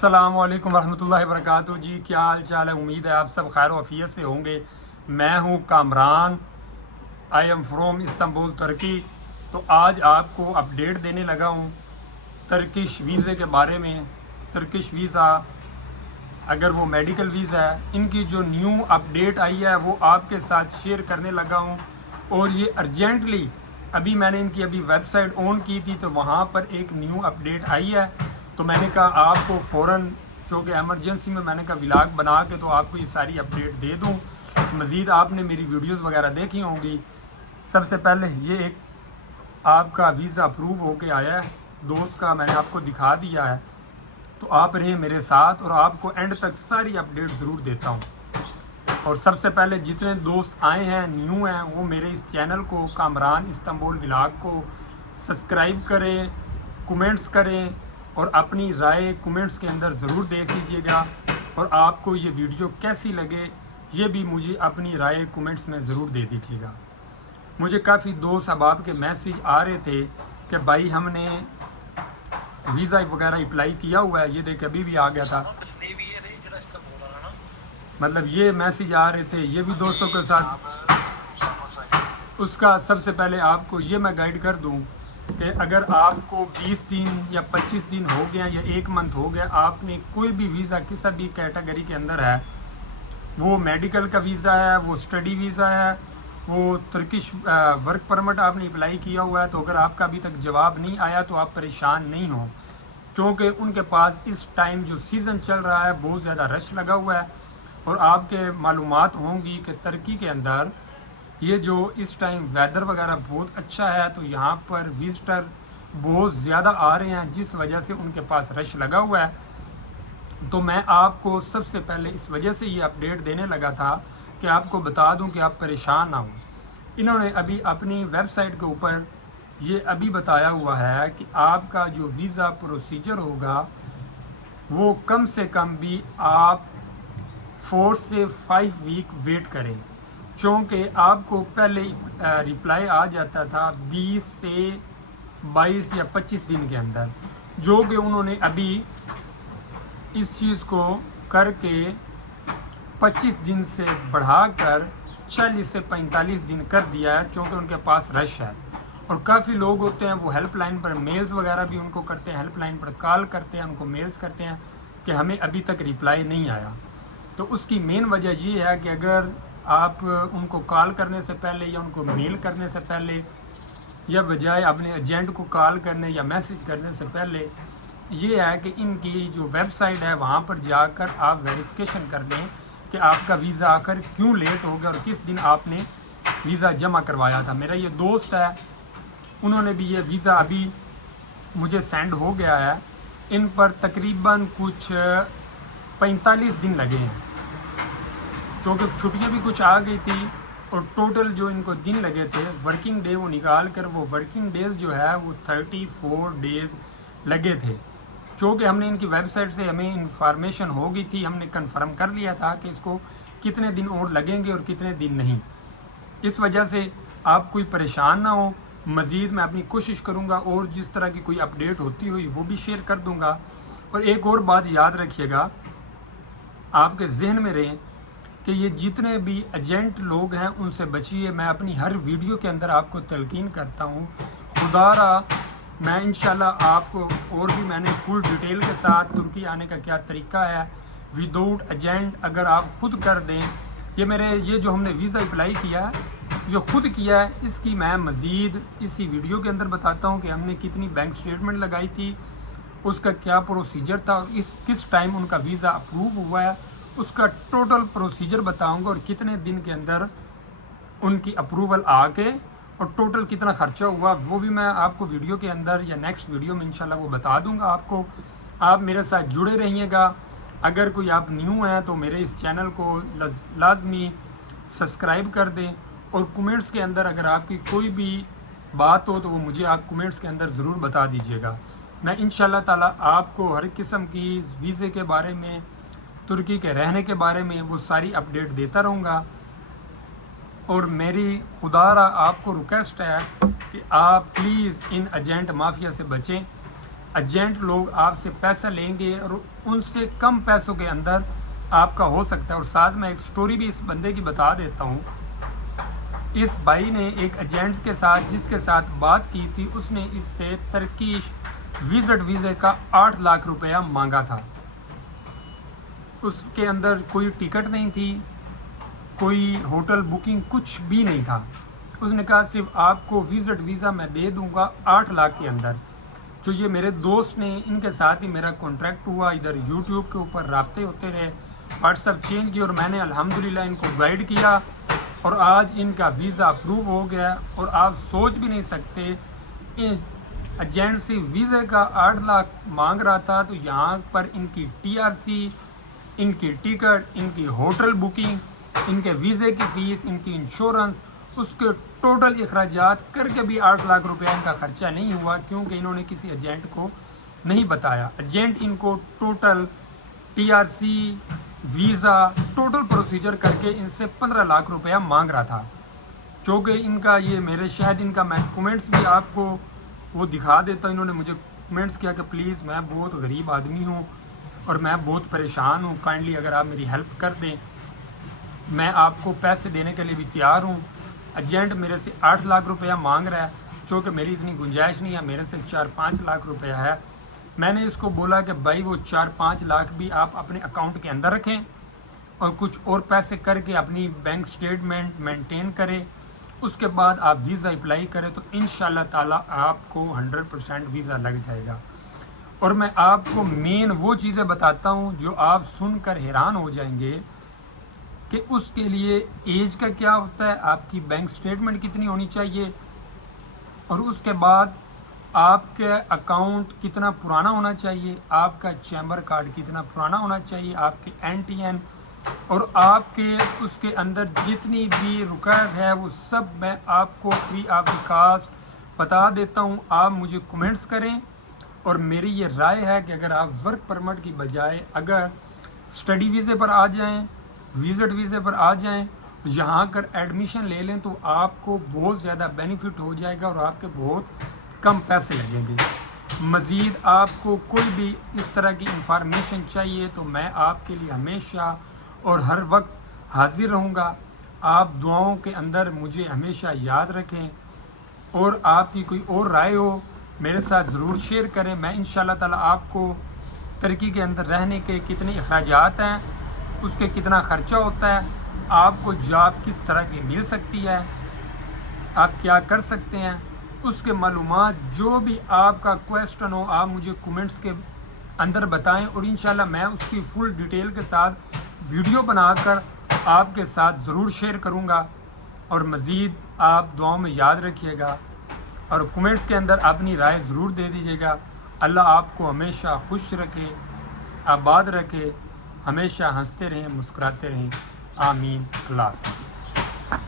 अस्सलाम वालेकुम रहमतुल्लाहि वबरकातुहू। जी क्या हाल चाल है। उम्मीद है आप सब खैर वफ़ियत से होंगे। मैं हूँ Kamran, I am from Istanbul Turkey. तो आज आपको अपडेट देने लगा हूँ तुर्किश वीज़े के बारे में। तुर्किश वीज़ा अगर वो मेडिकल वीज़ा है, इनकी जो न्यू अपडेट आई है वो आपके साथ शेयर करने लगा हूँ। और ये अर्जेंटली अभी मैंने इनकी वेबसाइट ऑन की थी तो वहाँ पर एक न्यू अपडेट आई है। तो मैंने कहा आपको फ़ौरन, क्योंकि एमरजेंसी में मैंने कहा व्लॉग बना के तो आपको ये सारी अपडेट दे दूँ। मज़ीद आपने मेरी वीडियोस वगैरह देखी होंगी। सबसे पहले ये एक आपका वीज़ा अप्रूव होके आया है दोस्त का, मैंने आपको दिखा दिया है। तो आप रहे मेरे साथ और आपको एंड तक सारी अपडेट ज़रूर देता हूँ। और सबसे पहले जितने दोस्त आए हैं न्यू हैं वो मेरे इस चैनल को कामरान इस्तांबुल व्लॉग को सब्सक्राइब करें, कमेंट्स करें और अपनी राय कमेंट्स के अंदर ज़रूर दे दीजिएगा। और आपको ये वीडियो कैसी लगे ये भी मुझे अपनी राय कमेंट्स में ज़रूर दे दीजिएगा। मुझे काफ़ी दोस्त अहबाब के मैसेज आ रहे थे कि भाई हमने वीज़ा वगैरह अप्लाई किया हुआ है, ये देख अभी भी आ गया था। मतलब ये मैसेज आ रहे थे, ये भी दोस्तों के साथ। उसका सबसे पहले आपको ये मैं गाइड कर दूं कि अगर आपको 20 दिन या 25 दिन हो गया या 1 मंथ हो गया, आपने कोई भी वीज़ा किसी भी कैटेगरी के अंदर है, वो मेडिकल का वीज़ा है, वो स्टडी वीज़ा है, वो तुर्किश वर्क परमिट आपने अप्लाई किया हुआ है, तो अगर आपका अभी तक जवाब नहीं आया तो आप परेशान नहीं हो, क्योंकि उनके पास इस टाइम जो सीज़न चल रहा है बहुत ज़्यादा रश लगा हुआ है। और आपके मालूमात होंगी कि तुर्की के अंदर ये जो इस टाइम वेदर वगैरह बहुत अच्छा है, तो यहाँ पर विजिटर बहुत ज़्यादा आ रहे हैं, जिस वजह से उनके पास रश लगा हुआ है। तो मैं आपको सबसे पहले इस वजह से ये अपडेट देने लगा था कि आपको बता दूं कि आप परेशान ना हो। इन्होंने अभी अपनी वेबसाइट के ऊपर ये अभी बताया हुआ है कि आपका जो वीज़ा प्रोसीजर होगा वो कम से कम भी आप 4 से 5 वीक वेट करें, क्योंकि आपको पहले रिप्लाई आ जाता था 20 से 22 या 25 दिन के अंदर, जो कि उन्होंने अभी इस चीज़ को करके 25 दिन से बढ़ाकर 40 से 45 दिन कर दिया है, क्योंकि उनके पास रश है। और काफ़ी लोग होते हैं वो हेल्पलाइन पर मेल्स वगैरह भी उनको करते हैं, हेल्पलाइन पर कॉल करते हैं, उनको मेल्स करते हैं कि हमें अभी तक रिप्लाई नहीं आया। तो उसकी मेन वजह ये है कि अगर आप उनको कॉल करने से पहले या उनको मेल करने से पहले या बजाय अपने एजेंट को कॉल करने या मैसेज करने से पहले ये है कि इनकी जो वेबसाइट है वहाँ पर जाकर आप वेरिफिकेशन कर लें कि आपका वीज़ा आकर क्यों लेट हो गया और किस दिन आपने वीज़ा जमा करवाया था। मेरा ये दोस्त है, उन्होंने भी ये वीज़ा अभी मुझे सेंड हो गया है। इन पर तकरीबन कुछ 45 दिन लगे हैं, क्योंकि छुट्टियां भी कुछ आ गई थी। और टोटल जो इनको दिन लगे थे वर्किंग डे वो निकाल कर, वो वर्किंग डेज़ जो है वो 34 डेज़ लगे थे, क्योंकि हमने इनकी वेबसाइट से हमें इंफॉर्मेशन हो गई थी, हमने कंफर्म कर लिया था कि इसको कितने दिन और लगेंगे और कितने दिन नहीं। इस वजह से आप कोई परेशान ना हो। मज़ीद मैं अपनी कोशिश करूँगा और जिस तरह की कोई अपडेट होती हुई वो भी शेयर कर दूँगा। और एक और बात याद रखिएगा, आपके जहन में रहें कि ये जितने भी एजेंट लोग हैं उनसे बचिए। मैं अपनी हर वीडियो के अंदर आपको तलकीन करता हूँ, खुदारा मैं इंशाल्लाह आपको और भी मैंने फुल डिटेल के साथ तुर्की आने का क्या तरीका है विदाउट एजेंट अगर आप ख़ुद कर दें। ये जो हमने वीज़ा अप्लाई किया है, जो खुद किया है, इसकी मैं मज़ीद इसी वीडियो के अंदर बताता हूँ कि हमने कितनी बैंक स्टेटमेंट लगाई थी, उसका क्या प्रोसीजर था और किस टाइम उनका वीज़ा अप्रूव हुआ है, उसका टोटल प्रोसीजर बताऊंगा और कितने दिन के अंदर उनकी अप्रूवल आके और टोटल कितना खर्चा हुआ वो भी मैं आपको वीडियो के अंदर या नेक्स्ट वीडियो में इंशाल्लाह वो बता दूंगा आपको। आप मेरे साथ जुड़े रहिएगा। अगर कोई आप न्यू हैं तो मेरे इस चैनल को लाजमी सब्सक्राइब कर दें और कमेंट्स के अंदर अगर आपकी कोई भी बात हो तो वो मुझे आप कमेंट्स के अंदर ज़रूर बता दीजिएगा। मैं इंशाल्लाह ताला आपको हर किस्म की वीज़े के बारे में, तुर्की के रहने के बारे में वो सारी अपडेट देता रहूँगा। और मेरी खुदारा आपको रिक्वेस्ट है कि आप प्लीज़ इन एजेंट माफिया से बचें। ایجنٹ لوگ آپ سے پیسہ لیں گے اور ان سے کم پیسوں کے اندر آپ کا ہو سکتا ہے۔ اور ساتھ میں ایک سٹوری بھی اس بندے کی بتا دیتا ہوں۔ اس بھائی نے ایک ایجنٹ کے ساتھ جس کے ساتھ بات کی تھی، اس نے اس سے ترکیش وزٹ ویزے کا 8 لاکھ روپیہ مانگا تھا۔ اس کے اندر کوئی ٹکٹ نہیں تھی، کوئی ہوٹل بکنگ کچھ بھی نہیں تھا۔ اس نے کہا صرف آپ کو وزٹ ویزا میں دے دوں گا 8 لاکھ کے اندر۔ جو یہ میرے دوست نے، ان کے ساتھ ہی میرا کانٹریکٹ ہوا، ادھر یوٹیوب کے اوپر رابطے ہوتے رہے، واٹس ایپ چینج کی، اور میں نے الحمدللہ ان کو گائیڈ کیا اور آج ان کا ویزا اپروو ہو گیا۔ اور آپ سوچ بھی نہیں سکتے، ایجنسی ویزے کا 8 لاکھ مانگ رہا تھا، تو یہاں پر ان کی TRC، ان کی ٹکٹ، ان کی ہوٹل بکنگ، ان کے ویزے کی فیس، ان کی انشورنس، اس کے ٹوٹل اخراجات کر کے بھی 8 لاکھ روپیہ ان کا خرچہ نہیں ہوا، کیونکہ انہوں نے کسی ایجنٹ کو نہیں بتایا۔ ایجنٹ ان کو total TRC، visa, total procedure کر کے ان سے 15 لاکھ روپیہ مانگ رہا تھا۔ چونکہ ان کا یہ میرے شاید ان کا میں کومنٹس بھی آپ کو وہ دکھا دیتا ہوں۔ انہوں نے مجھے کومنٹس کیا کہ پلیز میں بہت غریب آدمی ہوں اور میں بہت پریشان ہوں، کائنڈلی اگر آپ میری ہیلپ کر دیں، میں آپ کو پیسے دینے کے لیے بھی تیار ہوں۔ ایجنٹ میرے سے 8 لاکھ روپیہ مانگ رہا ہے، چونکہ میری اتنی گنجائش نہیں ہے، میرے سے 4-5 لاکھ روپیہ ہے۔ میں نے اس کو بولا کہ بھائی وہ 4-5 لاکھ بھی آپ اپنے اکاؤنٹ کے اندر رکھیں اور کچھ اور پیسے کر کے اپنی بینک سٹیٹمنٹ مینٹین کریں، اس کے بعد آپ ویزا اپلائی کریں تو انشاءاللہ تعالی آپ کو 100% ویزا لگ جائے گا۔ اور میں آپ کو مین وہ چیزیں بتاتا ہوں جو آپ سن کر حیران ہو جائیں گے کہ اس کے لیے ایج کا کیا ہوتا ہے، آپ کی بینک سٹیٹمنٹ کتنی ہونی چاہیے، اور اس کے بعد آپ کے اکاؤنٹ کتنا پرانا ہونا چاہیے، آپ کا چیمبر کارڈ کتنا پرانا ہونا چاہیے، آپ کے NTN، اور آپ کے اس کے اندر جتنی بھی ریکارڈ ہے وہ سب میں آپ کو فری آف دی کاسٹ بتا دیتا ہوں۔ آپ مجھے کومنٹس کریں، اور میری یہ رائے ہے کہ اگر آپ ورک پرمٹ کی بجائے اگر اسٹڈی ویزے پر آ جائیں، وزٹ ویزے پر آ جائیں، یہاں کر ایڈمیشن لے لیں تو آپ کو بہت زیادہ بینیفٹ ہو جائے گا اور آپ کے بہت کم پیسے لگیں گے۔ مزید آپ کو کوئی بھی اس طرح کی انفارمیشن چاہیے تو میں آپ کے لیے ہمیشہ اور ہر وقت حاضر رہوں گا۔ آپ دعاؤں کے اندر مجھے ہمیشہ یاد رکھیں، اور آپ کی کوئی اور رائے ہو میرے ساتھ ضرور شیئر کریں۔ میں انشاءاللہ تعالی آپ کو ترکی کے اندر رہنے کے کتنے اخراجات ہیں، اس کے کتنا خرچہ ہوتا ہے، آپ کو جاب کس طرح کی مل سکتی ہے، آپ کیا کر سکتے ہیں، اس کے معلومات جو بھی آپ کا کویسچن ہو آپ مجھے کومنٹس کے اندر بتائیں، اور انشاءاللہ میں اس کی فل ڈیٹیل کے ساتھ ویڈیو بنا کر آپ کے ساتھ ضرور شیئر کروں گا۔ اور مزید آپ دعاؤں میں یاد رکھیے گا اور کومنٹس کے اندر اپنی رائے ضرور دے دیجیے گا۔ اللہ آپ کو ہمیشہ خوش رکھے، آباد رکھے، ہمیشہ ہنستے رہیں، مسکراتے رہیں، آمین۔ اللہ حافظ۔